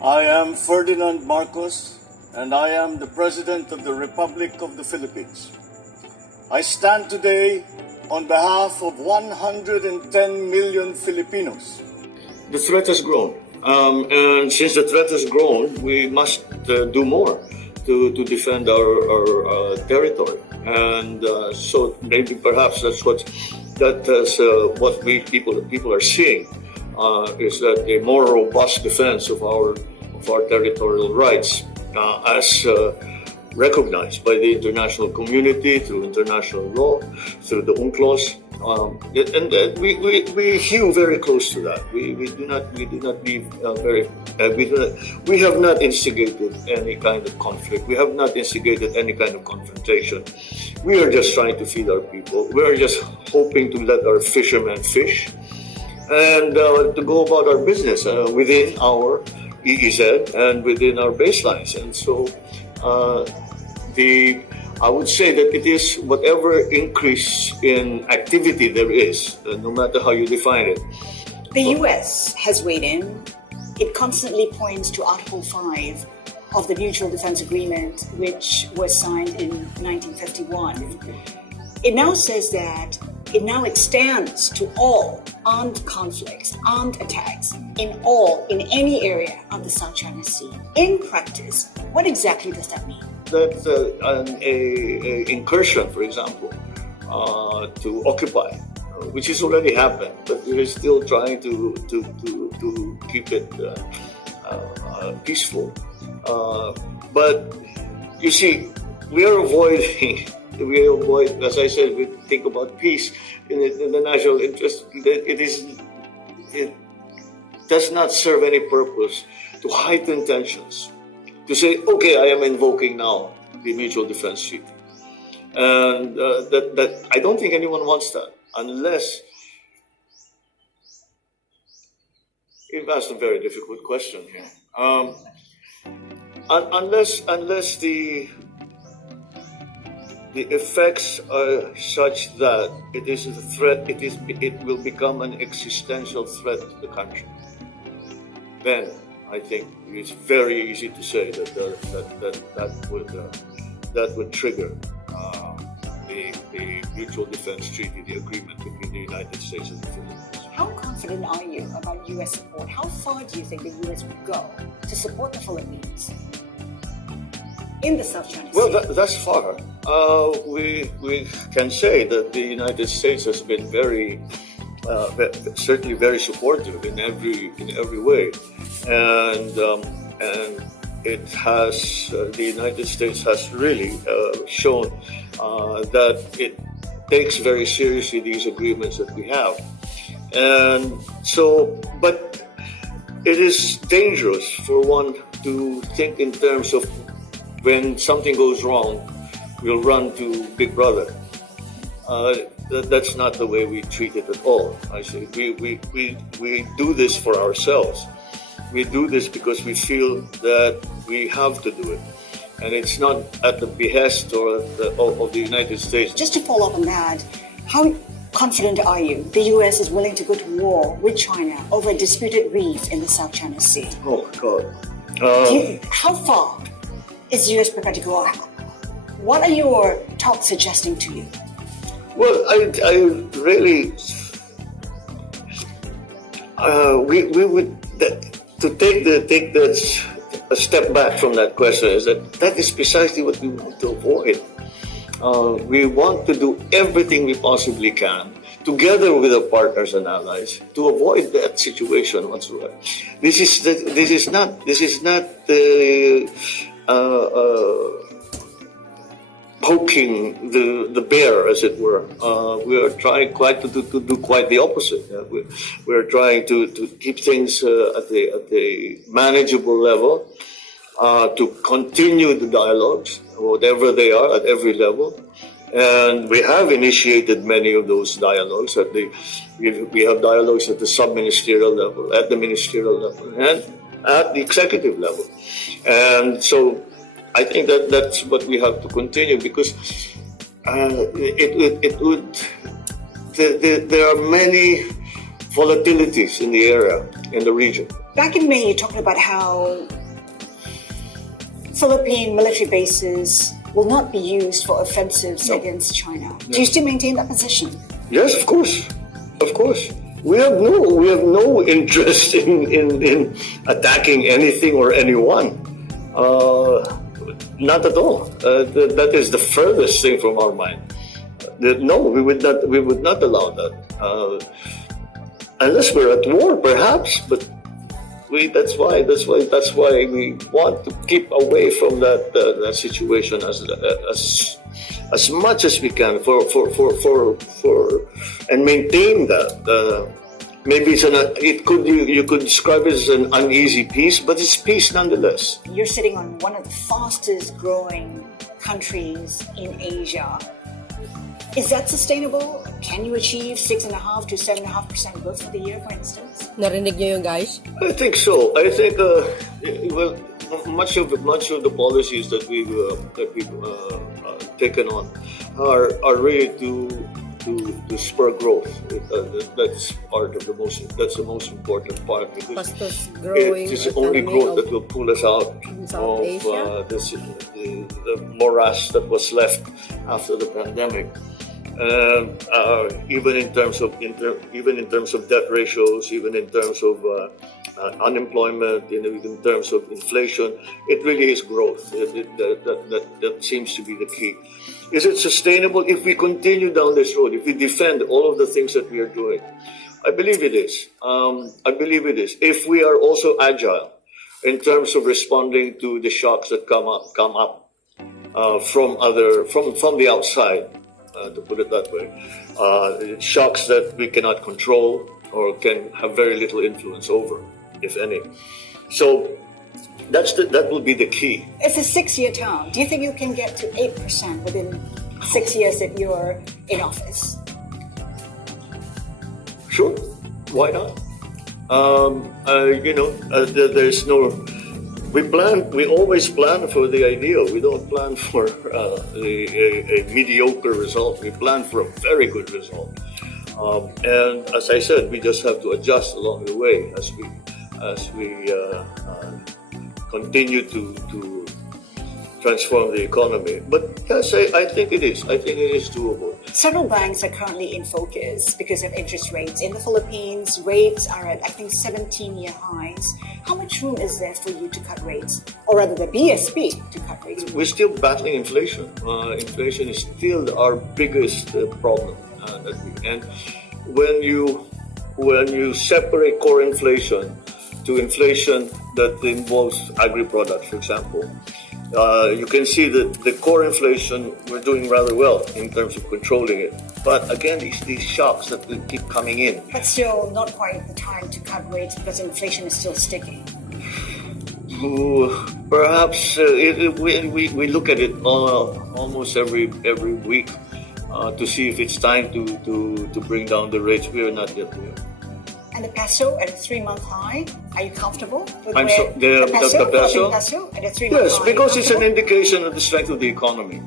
I am Ferdinand Marcos, and I am the President of the Republic of the Philippines. I stand today on behalf of 110 million Filipinos. The threat has grown, and since the threat has grown, we must do more to defend our territory. And so maybe perhaps that's what people are seeing is that a more robust defense of our territorial rights as recognized by the international community through international law, through the UNCLOS, and we hew very close to that. We have not instigated any kind of conflict. We have not instigated any kind of confrontation. We are just trying to feed our people. We are just hoping to let our fishermen fish and to go about our business within our EEZ and within our baselines. And so I would say that it is whatever increase in activity there is, no matter how you define it. The U.S. has weighed in. It constantly points to Article 5 of the Mutual Defense Agreement, which was signed in 1951. It now says that it now extends to all armed conflicts, armed attacks in any area of the South China Sea. In practice, what exactly does that mean? That an incursion, for example, to occupy, which has already happened, but we're still trying to keep it peaceful. But you see, we avoid, as I said, we think about peace in the national interest. It does not serve any purpose to heighten tensions. To say, okay, I am invoking now the Mutual Defense Treaty. And that I don't think anyone wants that, unless, you've asked a very difficult question here. Unless the effects are such that it is a threat, it will become an existential threat to the country, then I think it's very easy to say that would trigger the Mutual Defense Treaty, the agreement between the United States and the Philippines. How confident are you about U.S. support? How far do you think the U.S. would go to support the Philippines in the South China Sea? Well, thus far, we can say that the United States has been certainly very supportive in every way, and it has the United States has really shown that it takes very seriously these agreements that we have, and so, but it is dangerous for one to think in terms of when something goes wrong, we'll run to Big Brother. That's not the way we treat it at all. I say we do this for ourselves. We do this because we feel that we have to do it, and it's not at the behest of the United States. Just to follow up on that, how confident are you the U.S. is willing to go to war with China over a disputed reef in the South China Sea? Oh God! How far is the U.S. prepared to go? What are your talks suggesting to you? Well, I really, we would to take a step back from that question is that is precisely what we want to avoid. We want to do everything we possibly can, together with our partners and allies, to avoid that situation whatsoever. This is not poking the bear, as it were. We are trying to do quite the opposite. We are trying to keep things at the manageable level, to continue the dialogues, whatever they are, at every level. And we have initiated many of those dialogues. We have dialogues at the sub-ministerial level, at the ministerial level, and at the executive level. And so I think that's what we have to continue, because there are many volatilities in the area, in the region, Back in May, you talked about how Philippine military bases will not be used for offensives against China. Do you still maintain that position? Yes, of course. Of course. We have no interest in attacking anything or anyone. Not at all. That is the furthest thing from our mind. No, we would not allow that. Unless we're at war, perhaps, but that's why we want to keep away from that situation as much as we can for and maintain that. Maybe you could describe it as an uneasy peace, but it's peace nonetheless. You're sitting on one of the fastest growing countries in Asia. Is that sustainable? Can you achieve 6.5% to 7.5% growth for the year, for instance? Narinig niyo yun, guys? I think so. I think much of the policies that we've taken on are really to spur growth. That's the most important part, because Fastest growing it is the only growth that will pull us out South of Asia. the morass that was left after the pandemic. Even in terms of debt ratios, even in terms of unemployment, even in terms of inflation, it really is growth. That seems to be the key. Is it sustainable if we continue down this road? If we defend all of the things that we are doing? I believe it is. I believe it is. If we are also agile in terms of responding to the shocks that come up from the outside. To put it that way, shocks that we cannot control or can have very little influence over, if any. So that will be the key. It's a 6-year term. Do you think you can get to 8% within 6 years that you're in office? Sure, why not? There's no. We always plan for the ideal. We don't plan for a mediocre result. We plan for a very good result. And as I said, we just have to adjust along the way as we continue to transform the economy. But yes, I think it is. I think it is doable. Several banks are currently in focus because of interest rates. In the Philippines, rates are at, I think, 17-year highs. How much room is there for you to cut rates? Or rather, the BSP to cut rates? We're still battling inflation. Inflation is still our biggest problem. And when you separate core inflation to inflation that involves agri-products, for example, you can see that the core inflation, we're doing rather well in terms of controlling it. But again, these shocks that will keep coming in. But still not quite the time to cut rates because inflation is still sticking. Perhaps we look at it almost every week to see if it's time to bring down the rates. We are not yet there. And the peso at a 3-month high, are you comfortable with the peso at a 3-month high? Yes, because it's an indication of the strength of the economy.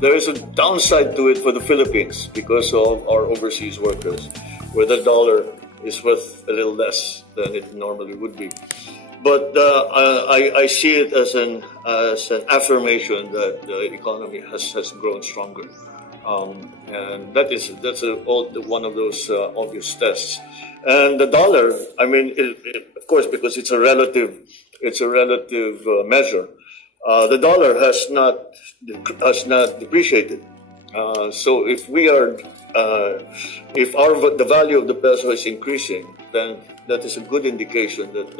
There is a downside to it for the Philippines because of our overseas workers, where the dollar is worth a little less than it normally would be. But I see it as an affirmation that the economy has grown stronger, and that's one of those obvious tests. And the dollar, I mean, of course, because it's a relative measure. The dollar has not depreciated. So if the value of the peso is increasing, then that is a good indication that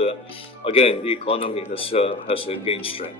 again the economy has gained strength.